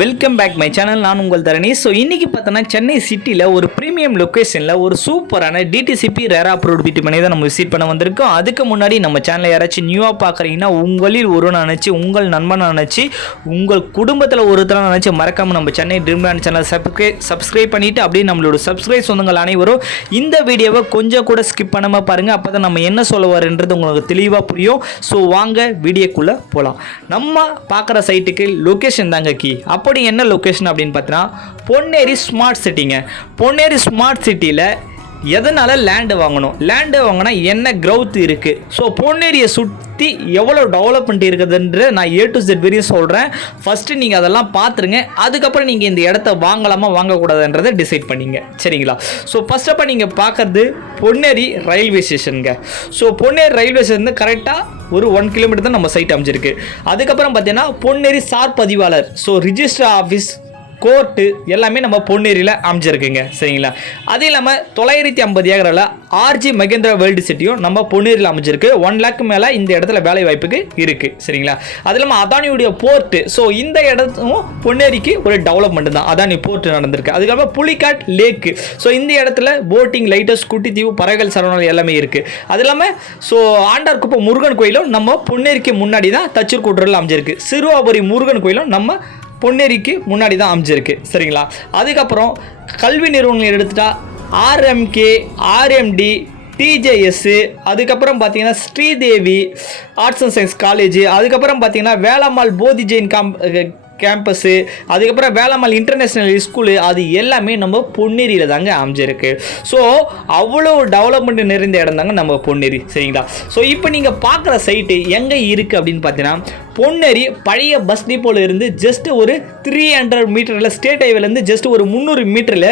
Welcome back my channel. நான் உங்கள் தரணி. So இன்றைக்கி பார்த்தோன்னா சென்னை சிட்டியில் ஒரு ப்ரீமியம் லொக்கேஷனில் ஒரு சூப்பரான டிடிசிபி ரேரா அப்ரூவ்ட் வீட்டு மனை தான் நம்ம விசிட் பண்ண வந்திருக்கோம். அதுக்கு முன்னாடி நம்ம சேனலை யாராச்சும் நியூவாக பார்க்குறீங்கன்னா உங்களில் ஒருவனை நினச்சி, உங்கள் நண்பனை நினச்சி, உங்கள் குடும்பத்தில் ஒருத்தரை நினச்சி மறக்காமல் நம்ம சென்னை ட்ரீம்லேண்ட் சேனல் சப்ஸ்கிரைப் பண்ணிவிட்டு அப்படியே நம்மளோட சப்ஸ்கிரைப் சொந்தங்கள் அனைவரும் இந்த வீடியோவை கொஞ்சம் கூட ஸ்கிப் பண்ணாமல் பாருங்கள். அப்போ தான் நம்ம என்ன சொல்ல வரன்றது உங்களுக்கு தெளிவாக புரியும். ஸோ வாங்க வீடியோக்குள்ளே போகலாம். நம்ம பார்க்குற சைட்டுக்கு லொக்கேஷன் தாங்க கீ. அப்படி என்ன லொக்கேஷன் அப்படின்னு பார்த்தீங்கன்னா பொன்னேரி ஸ்மார்ட் சிட்டிங்க. பொன்னேரி ஸ்மார்ட் சிட்டியில் எதனால் லேண்டு வாங்கணும், லேண்டு வாங்கினா என்ன க்ரௌத் இருக்குது, ஸோ பொன்னேரியை சுற்றி எவ்வளோ டெவலப்மெண்ட் இருக்குதுன்ற நான் A to Z வரையும் சொல்கிறேன். ஃபஸ்ட்டு நீங்கள் அதெல்லாம் பார்த்துருங்க. அதுக்கப்புறம் நீங்கள் இந்த இடத்த வாங்கலாமா வாங்கக்கூடாதுன்றதை டிசைட் பண்ணிங்க, சரிங்களா? ஸோ ஃபஸ்ட் ஆஃப் ஆல் நீங்கள் பார்க்குறது பொன்னேரி ரயில்வே ஸ்டேஷனுங்க. ஸோ பொன்னேரி ரயில்வே ஸ்டேஷன் கரெக்டாக ஒரு 1 கிலோமீட்டர் தான் நம்ம சைட் அமைஞ்சிருக்கு. அதுக்கப்புறம் பார்த்தீங்கன்னா பொன்னேரி சார் பதிவாளர், ஸோ ரிஜிஸ்டர் ஆஃபீஸ், கோர்ட்டு எல்லாமே நம்ம பொன்னேரியில் அமைஞ்சிருக்குங்க, சரிங்களா? அது இல்லாமல் 950 ஏக்கரில் RG மகேந்திரா வேர்ல்டு சிட்டியும் நம்ம பொன்னேரியில் அமைஞ்சிருக்கு. 1 லேக் மேலே இந்த இடத்துல வேலை வாய்ப்புக்கு இருக்குது, சரிங்களா? அது இல்லாமல் அதானியுடைய போர்ட்டு, ஸோ இந்த இடத்தும் பொன்னேரிக்கு ஒரு டெவலப்மெண்ட் தான். அதானி போர்ட்டு நடந்திருக்கு. அதுக்கப்புறம் புலிகாட் லேக்கு, ஸோ இந்த இடத்துல போட்டிங், லைட்டர்ஸ், குட்டி தீவு, பறவைகள் சரணாலயம் எல்லாமே இருக்குது. அது இல்லாமல் ஸோ ஆண்டார்குப்பம் முருகன் கோயிலும் நம்ம பொன்னேரிக்கு முன்னாடி தான் தச்சூர் கூட்டுறல் அமைஞ்சிருக்கு. சிறுவாபுரி முருகன் கோயிலும் நம்ம பொன்னேரிக்கு முன்னாடி தான் அமைஞ்சிருக்கு, சரிங்களா? அதுக்கப்புறம் கல்வி நிறுவனங்கள் எடுத்துட்டா RMK, RMD, TJS, அதுக்கப்புறம் பார்த்தீங்கன்னா Sridevi arts and science college, அதுக்கப்புறம் பார்த்தீங்கன்னா வேளாம்மாள் போதி ஜெயின் கேம்பஸு, அதுக்கப்புறம் வேளாம்மாள் இன்டர்நேஷ்னல் ஸ்கூலு, அது எல்லாமே நம்ம பொன்னேரியில் தாங்க அமைஞ்சிருக்கு. ஸோ அவ்வளோ டெவலப்மெண்ட் நிறைந்த இடம் தாங்க நம்ம பொன்னேரி, சரிங்களா? ஸோ இப்போ நீங்கள் பார்க்குற சைட்டு எங்கே இருக்குது அப்படின்னு பார்த்தீங்கன்னா பொன்னேரி பழைய பஸ் டிப்போவில் இருந்து ஜஸ்ட் ஒரு 300 மீட்டரில், ஸ்டேட் ஹைவேலேருந்து ஜஸ்ட் ஒரு 300 மீட்டரில்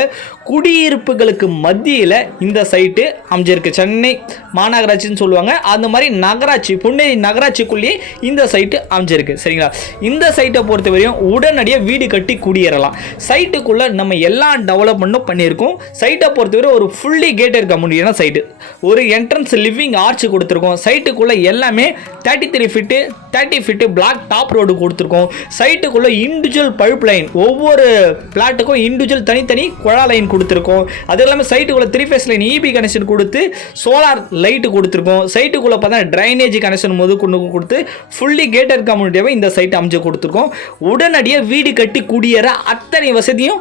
குடியிருப்புகளுக்கு மத்தியில் இந்த சைட்டு அமைஞ்சிருக்கு. சென்னை மாநகராட்சின்னு சொல்லுவாங்க, அந்த மாதிரி நகராட்சி, பொன்னேரி நகராட்சிக்குள்ளேயே இந்த சைட்டு அமைஞ்சிருக்கு, சரிங்களா? இந்த சைட்டை பொறுத்தவரையும் உடனடியாக வீடு கட்டி குடியேறலாம். சைட்டுக்குள்ளே நம்ம எல்லா டெவலப்மெண்ட்டும் பண்ணியிருக்கோம். சைட்டை பொறுத்தவரை ஒரு ஃபுல்லி கேட்டட் கம்யூனிட்டியான சைட்டு, ஒரு என்ட்ரன்ஸ் லிவிங் ஆர்ச் கொடுத்துருக்கோம். சைட்டுக்குள்ளே எல்லாமே 33 feet 30 feet block top road கொடுத்துருக்கோம். சைட்டுக்குள்ளே இண்டிவிஜுவல் பைப் லைன், ஒவ்வொரு பிளாட்டுக்கும் இண்டிவிஜுவல் தனித்தனி குழா லைன் கொடுத்துருக்கோம். அது இல்லாமல் சைட்டுக்குள்ளே 3 ஃபேஸ் லைன் EB கனெக்ஷன் கொடுத்து சோலார் லைட்டு கொடுத்துருக்கோம். சைட்டுக்குள்ளே பார்த்தா ட்ரைனேஜ் கனெக்ஷன் கொண்டு கொடுத்து ஃபுல்லி கேட்டட் கம்யூனிட்டியாகவே இந்த சைட் அமைச்சு கொடுத்துருக்கோம். உடனடியாக வீடு கட்டி குடியேற அத்தனை வசதியும்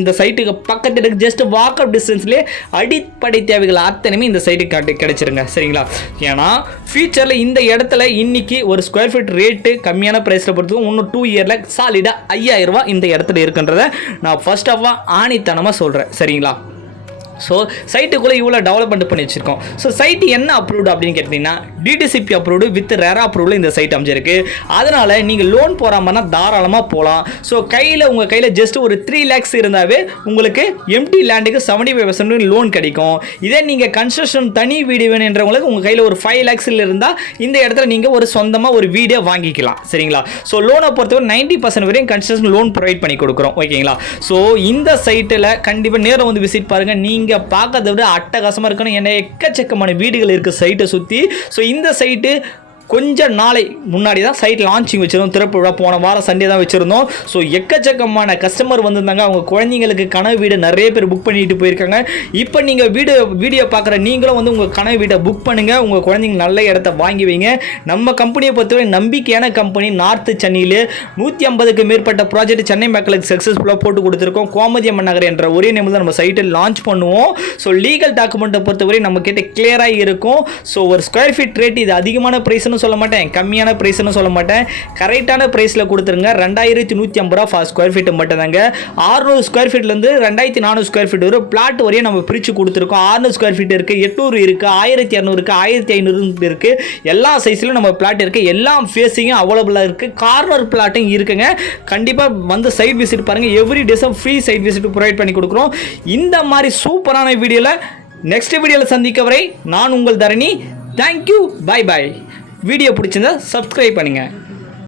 இந்த சைட்டுக்கு பக்கத்தில் ஜஸ்ட் வாக்கப் டிஸ்டன்ஸ்லேயே அடிப்படை தேவைகள் அத்தனையுமே இந்த சைட்டுக்கு கிடைச்சிருங்க, சரிங்களா? ஏன்னா ஃபியூச்சரில் இந்த இடத்துல இன்னைக்கு ஒரு ஸ்கொயர் ஃபீட் ரேட்டு கம்மியான பிரைஸில் பொறுத்துக்கும் இன்னும் 2 இயரில் சாலிடாக 5000 ரூபாய் இந்த இடத்துல இருக்குன்றதை நான் ஃபர்ஸ்ட் ஆஃப் ஆல் ஆணித்தனமாக சொல்கிறேன், சரிங்களா? ஸோ சைட்டுக்குள்ளே இவ்வளோ டெவலப்மெண்ட் பண்ணி வச்சுருக்கோம். ஸோ சைட்டு என்ன அப்ரூவ்டு அப்படின்னு கேட்டிங்கன்னா டிடிசிபி அப்ரூவ்டு வித் ரேரா அப்ரூவ்டில் இந்த சைட் அமைஞ்சிருக்கு. அதனால் நீங்கள் லோன் போகிறாமன்னா தாராளமாக போகலாம். ஸோ உங்கள் கையில் ஜஸ்ட் ஒரு 3 lakhs இருந்தாவே உங்களுக்கு எம்டி லேண்டுக்கு 75% லோன் கிடைக்கும். இதே நீங்கள் கன்ஸ்ட்ரக்ஷன் தனி வீடு வேணுன்றவங்களுக்கு உங்கள் கையில் ஒரு 5 lakhs இருந்தால் இந்த இடத்துல நீங்கள் ஒரு சொந்தமாக ஒரு வீடே வாங்கிக்கலாம், சரிங்களா? ஸோ லோனை பொறுத்தவரை 90% வரையும் கன்ஸ்ட்ரக்ஷன் லோன் ப்ரொவைட் பண்ணி கொடுக்குறோம், ஓகேங்களா? ஸோ இந்த சைட்டில் கண்டிப்பாக நேரம் வந்து விசிட் பாருங்கள். நீங்கள் பார்க்கறத விட அட்டகாசமாக இருக்கணும். என்ன எக்கச்சக்கமான வீடுகள் இருக்குது சைட்டை சுற்றி. ஸோ இந்த சைட்டு கொஞ்சம் நாளை முன்னாடி தான் சைட் லான்ச்சிங் வச்சுருந்தோம். திறப்பு விழா போன வாரம் சண்டே தான் வச்சுருந்தோம். ஸோ எக்கச்சக்கமான கஸ்டமர் வந்திருந்தாங்க. அவங்க குழந்தைங்களுக்கு கனவு வீடு நிறைய பேர் புக் பண்ணிட்டு போயிருக்காங்க. இப்போ நீங்கள் வீடியோ பார்க்குற நீங்களும் வந்து உங்கள் கனவு வீட்டை புக் பண்ணுங்கள். உங்கள் குழந்தைங்க நல்ல இடத்த வாங்கி வைங்க. நம்ம கம்பெனியை பொறுத்தவரை நம்பிக்கையான கம்பெனி. நார்த்து சென்னையில் 150க்கு மேற்பட்ட ப்ராஜெக்ட் சென்னை மக்களுக்கு சக்ஸஸ்ஃபுல்லாக போட்டு கொடுத்துருக்கோம். கோமதி அம்மன் நகர் என்ற ஒரே நேம் தான் நம்ம சைட்டில் லான்ச் பண்ணுவோம். ஸோ லீகல் டாக்குமெண்ட்டை பொறுத்தவரை நம்ம கிட்ட கிளியராக இருக்கும். ஸோ ஒரு ஸ்கொயர் ஃபீட் ரேட் இது அதிகமான ப்ரைஸ்னு சொல்ல மாட்டேன், கம்மியான பிரைஸ்னு சொல்ல மாட்டேன், கரெக்டான பிரைஸில் கொடுத்துருங்க. 2150 ரூபா ஸ்கொயர் ஃபீட் மட்டும் தாங்க. 600 ஸ்கொயர் ஃபீட்லேருந்து 2400 ஸ்கொயர் ஃபீட் வரும் பிளாட் வரையும் நம்ம பிரித்து கொடுத்துருக்கோம். 600 ஸ்கொயர் ஃபீட் இருக்குது, 800 இருக்குது, 1200 இருக்குது, 1500 இருக்குது. எல்லா சைஸ்லையும் நம்ம பிளாட் இருக்குது. எல்லா ஃபேஸிங்கும் அவைலபிளாக இருக்குது. கார்னர் பிளாட்டும் இருக்குங்க. கண்டிப்பாக வந்து சைட் விசிட் பாருங்கள். எவ்ரி டேஸும் ஃப்ரீ சைட் விசிட் ப்ரொவைட் பண்ணி கொடுக்குறோம். இந்த மாதிரி சூப்பரான வீடியோவில் நெக்ஸ்ட் வீடியோவில் சந்திக்க வரை நான் உங்கள் Dharani. Thank you, bye bye. Video பிடிச்சிருந்தா சப்ஸ்கிரைப் பண்ணுங்கள்.